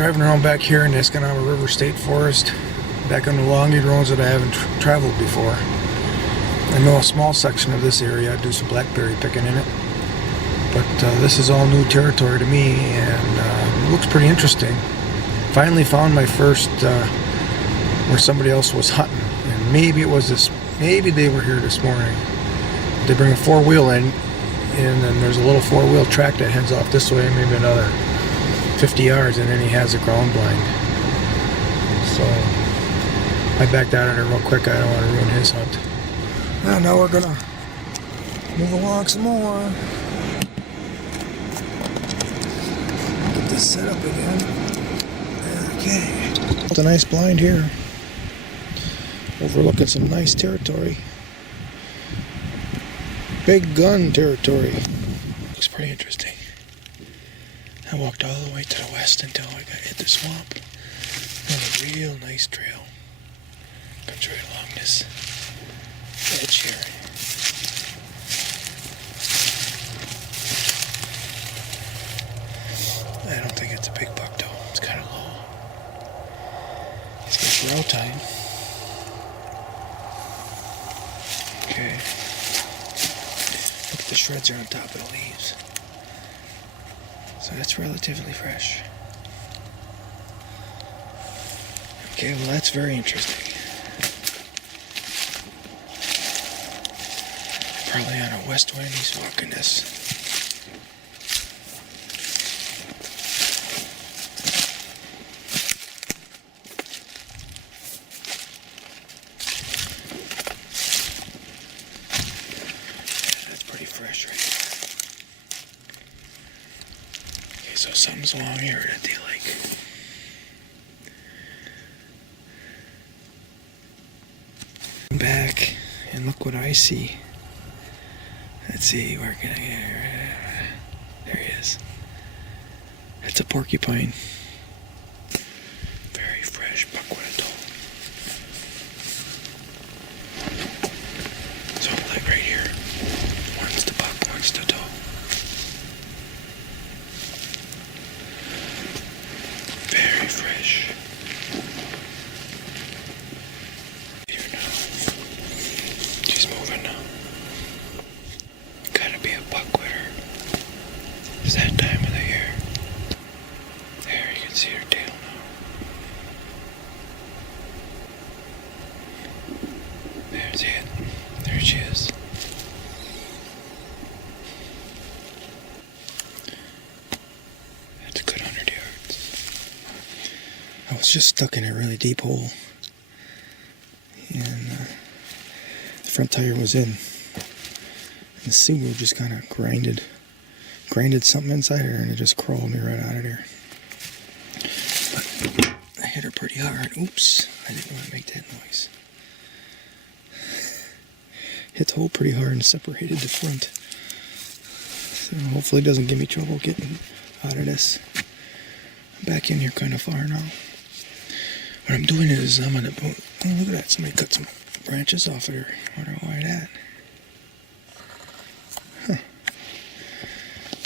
driving around back here in the Escanaba River State Forest, back on the logging roads that I haven't traveled before. I know a small section of this area. I do some blackberry picking in it, but this is all new territory to me, and it looks pretty interesting. Finally found my first where somebody else was hunting, and maybe it was this. Maybe they were here this morning. They bring a four-wheel in, and then there's a little four-wheel track that heads off this way, maybe another 50 yards, and then he has a ground blind. So I backed out of there real quick. I don't want to ruin his hunt. And now we're gonna move along some more. Get this set up again. Okay. It's a nice blind here, overlooking some nice territory. Big gun territory. Looks pretty interesting. I walked all the way to the west until I got hit the swamp. There's a real nice trail. Comes right along this edge here. I don't think it's a big buck though. It's kind of low. It's good grow time. Okay. Look at the shreds are on top of the leaves. So that's relatively fresh. Okay, well that's very interesting. Probably on a west wind, he's walking this. Yeah, that's pretty fresh right there. Okay, so something's along here that they like. Back, and look what I see. Let's see, where can I get? There he is. That's a porcupine. Very fresh buckwood atoll. So like right here, one's the buck, one's the doe. Very fresh. Here now. She's moving now. Be a buck with her. It's that time of the year. There, you can see her tail now. There's it. There she is. That's a good 100 yards. I was just stuck in a really deep hole, and the front tire was in. The seaweed just kind of grinded something inside her, and it just crawled me right out of there. But I hit her pretty hard. Oops, I didn't want to make that noise. Hit the hole pretty hard and separated the front. So hopefully it doesn't give me trouble getting out of this. I'm back in here kind of far now. What I'm doing is I'm gonna, oh look at that, somebody cut some branches off of her. I wonder why that.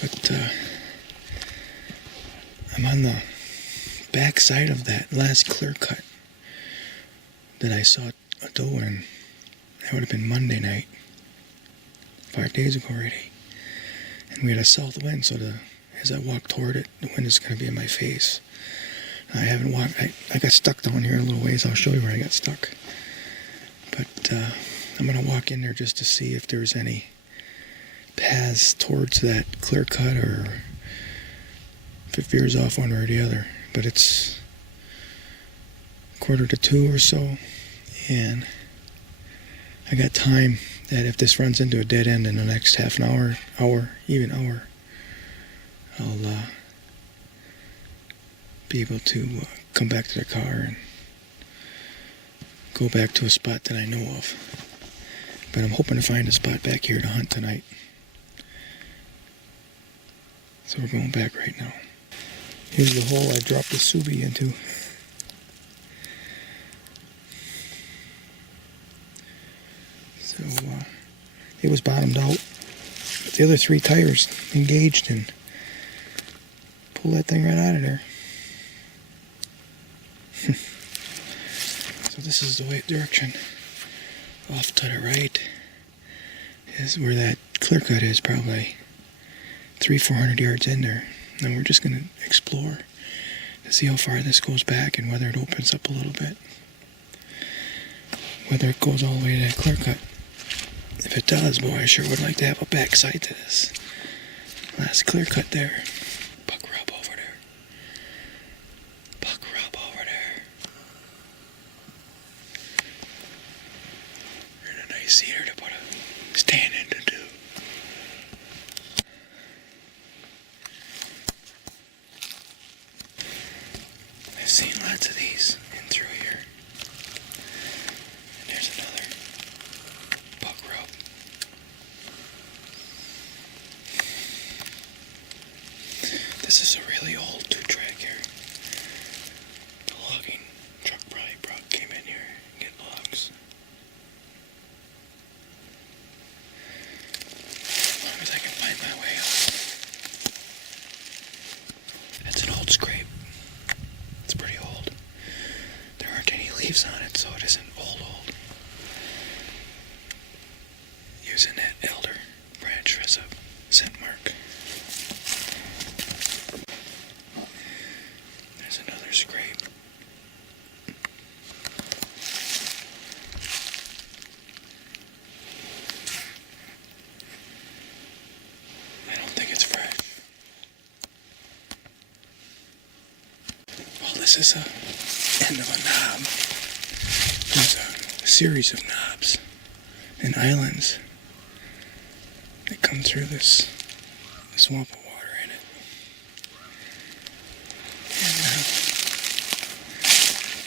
But I'm on the back side of that last clear cut that I saw a doe in. That would have been Monday night, 5 days ago already. And we had a south wind, so as I walk toward it, the wind is going to be in my face. I haven't walked, I got stuck down here a little ways. I'll show you where I got stuck. But I'm going to walk in there just to see if there's any paths towards that clear cut, or if it veers off one way or the other. But it's 1:45 or so, and I got time that if this runs into a dead end in the next half an hour, hour, I'll be able to come back to the car and go back to a spot that I know of. But I'm hoping to find a spot back here to hunt tonight. So we're going back right now. Here's the hole I dropped the Subi into. So it was bottomed out. But the other 3 tires engaged and pulled that thing right out of there. So this is the direction. Off to the right is where that clear cut is, probably 300-400 yards in there. And we're just going to explore to see how far this goes back and whether it opens up a little bit. Whether it goes all the way to that clear cut. If it does, boy, I sure would like to have a backside to this last clear cut there. Buck rub over there. Buck rub over there. And a nice cedar to put a stand into too. I've seen lots of these in through here. And there's another buck rub. This is a really old 2-track here. The logging truck probably came in here and get logs. As long as I can find my way up. It's an old scrape. It's pretty old. There aren't any leaves on it, so it isn't old. Using that elder branch as a scent mark. There's another scrape. I don't think it's fresh. Well, this is a end of a knob. There's a series of knobs and islands that come through this swamp of water in it.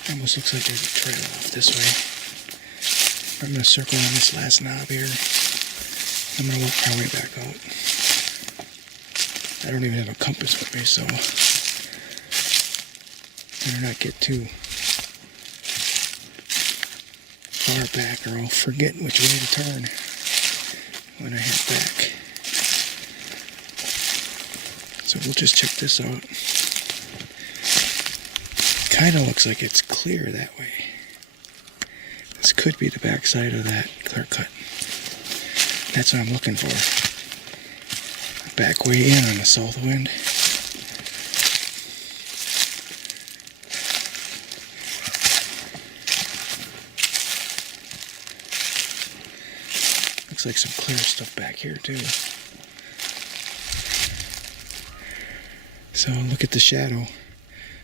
And almost looks like there's a trail off this way. I'm going to circle on this last knob here. I'm going to walk my way back out. I don't even have a compass with me, so better not get too far back or I'll forget which way to turn when I head back. So we'll just check this out. Kind of looks like it's clear that way. This could be the backside of that clear cut. That's what I'm looking for. Back way in on the south wind. Looks like some clear stuff back here too. So look at the shadow.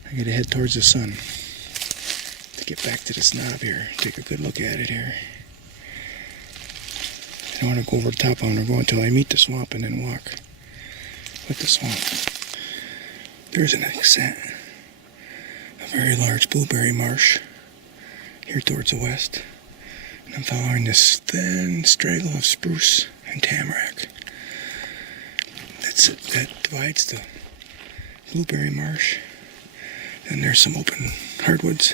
I gotta head towards the sun to get back to this knob here. Take a good look at it here. I don't want to go over the top on it or go until I meet the swamp and then walk with the swamp. There's an extent. A very large blueberry marsh here towards the west. And I'm following this thin straggle of spruce and tamarack. That divides the blueberry marsh. And there's some open hardwoods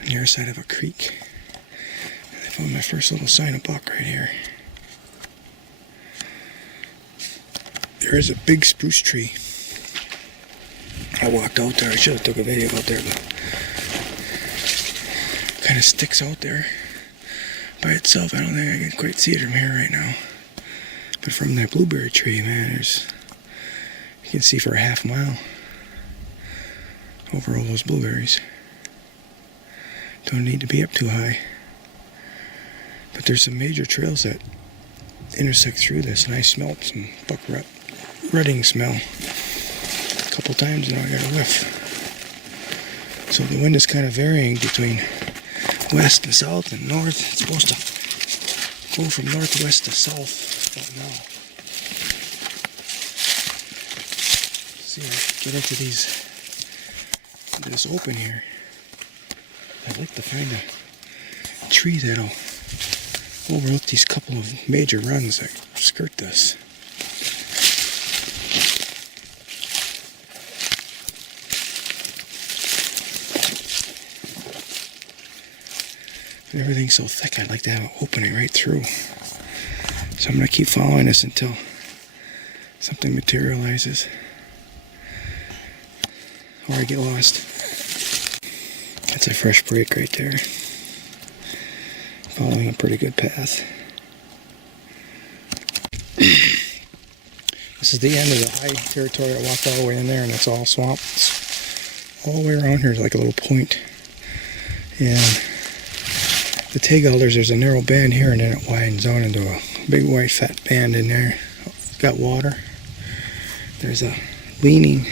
on the other side of a creek. And I found my first little sign of buck right here. There is a big spruce tree. I walked out there. I should have took a video out there, but kind of sticks out there by itself. I don't think I can quite see it from here right now. But from that blueberry tree, man, you can see for a half mile over all those blueberries. Don't need to be up too high. But there's some major trails that intersect through this, and I smelled some buck rutting smell a couple times now. I got a whiff. So the wind is kind of varying between west and south and north. It's supposed to go from northwest to south about now. See, I get into this open here. I'd like to find a tree that'll overlook these couple of major runs that skirt this. Everything's so thick, I'd like to have an opening right through. So I'm going to keep following this until something materializes. Or I get lost. Got That's a fresh break right there. Following a pretty good path. This is the end of the high territory. I walked all the way in there and it's all swamp. It's all the way around here is like a little point. And the tag alders, there's a narrow band here and then it widens out into a big white fat band in there. Got water. There's a leaning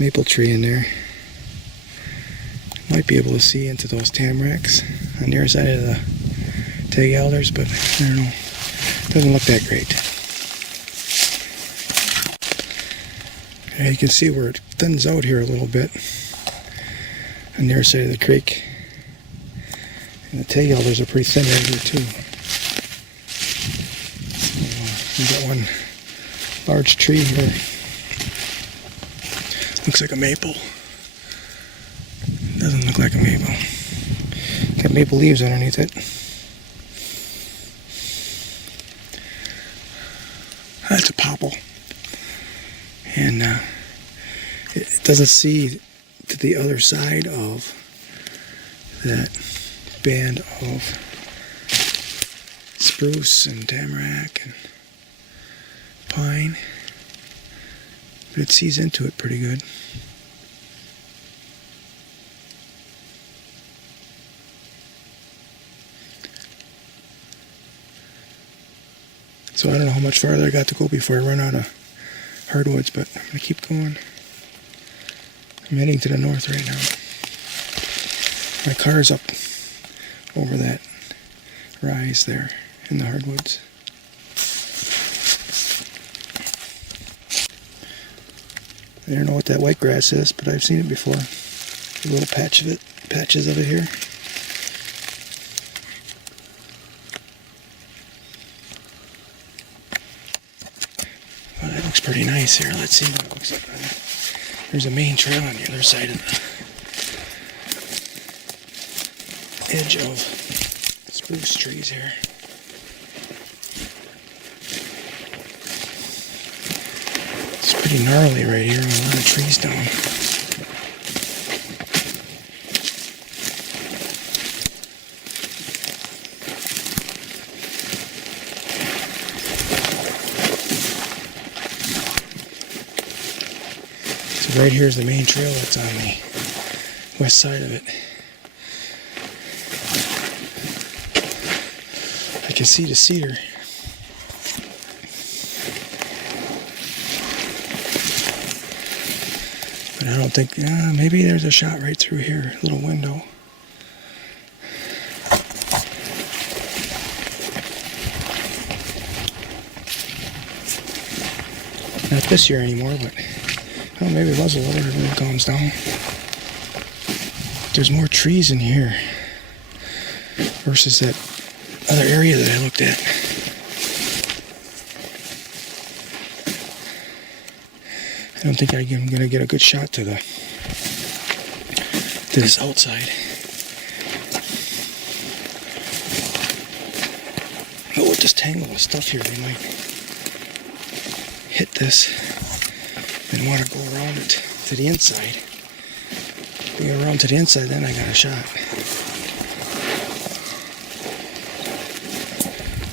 maple tree in there. Might be able to see into those tamaracks on the other side of the tag alders, but I don't know. Doesn't look that great. And you can see where it thins out here a little bit on the other side of the creek. And the tag alders are pretty thin right here too. We've got one large tree here. Looks like a maple. Doesn't look like a maple. Got maple leaves underneath it. That's a popple. And it doesn't see to the other side of that band of spruce and tamarack and pine, but it sees into it pretty good. So I don't know how much farther I got to go before I run out of hardwoods, but I'm going to keep going. I'm heading to the north right now. My car's up over that rise there in the hardwoods. I don't know what that white grass is, but I've seen it before. A little patches of it here. Well, that looks pretty nice here. Let's see what it looks like. There's a main trail on the other side of the edge of spruce trees here. It's pretty gnarly right here, a lot of trees down. So right here is the main trail that's on the west side of it. I can see the cedar. But I don't think, maybe there's a shot right through here, a little window. Not this year anymore, but oh, maybe muzzleloader when it calms down. There's more trees in here versus that other area that I looked at. I don't think I'm going to get a good shot to this outside. But with this tangle of stuff here, we might hit this and want to go around it to the inside. If we go around to the inside, then I got a shot.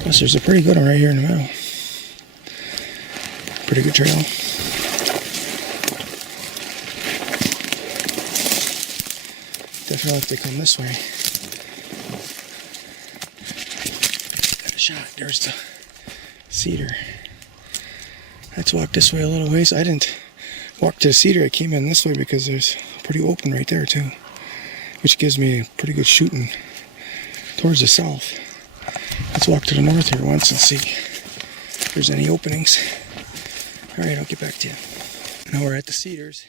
Plus, there's a pretty good one right here in the middle. Pretty good trail. Definitely if they come this way. Got a shot. There's the cedar. Let's walk this way a little ways. I didn't walk to the cedar. I came in this way because there's pretty open right there too, which gives me a pretty good shooting towards the south. Let's walk to the north here once and see if there's any openings. All right, I'll get back to you. Now we're at the cedars.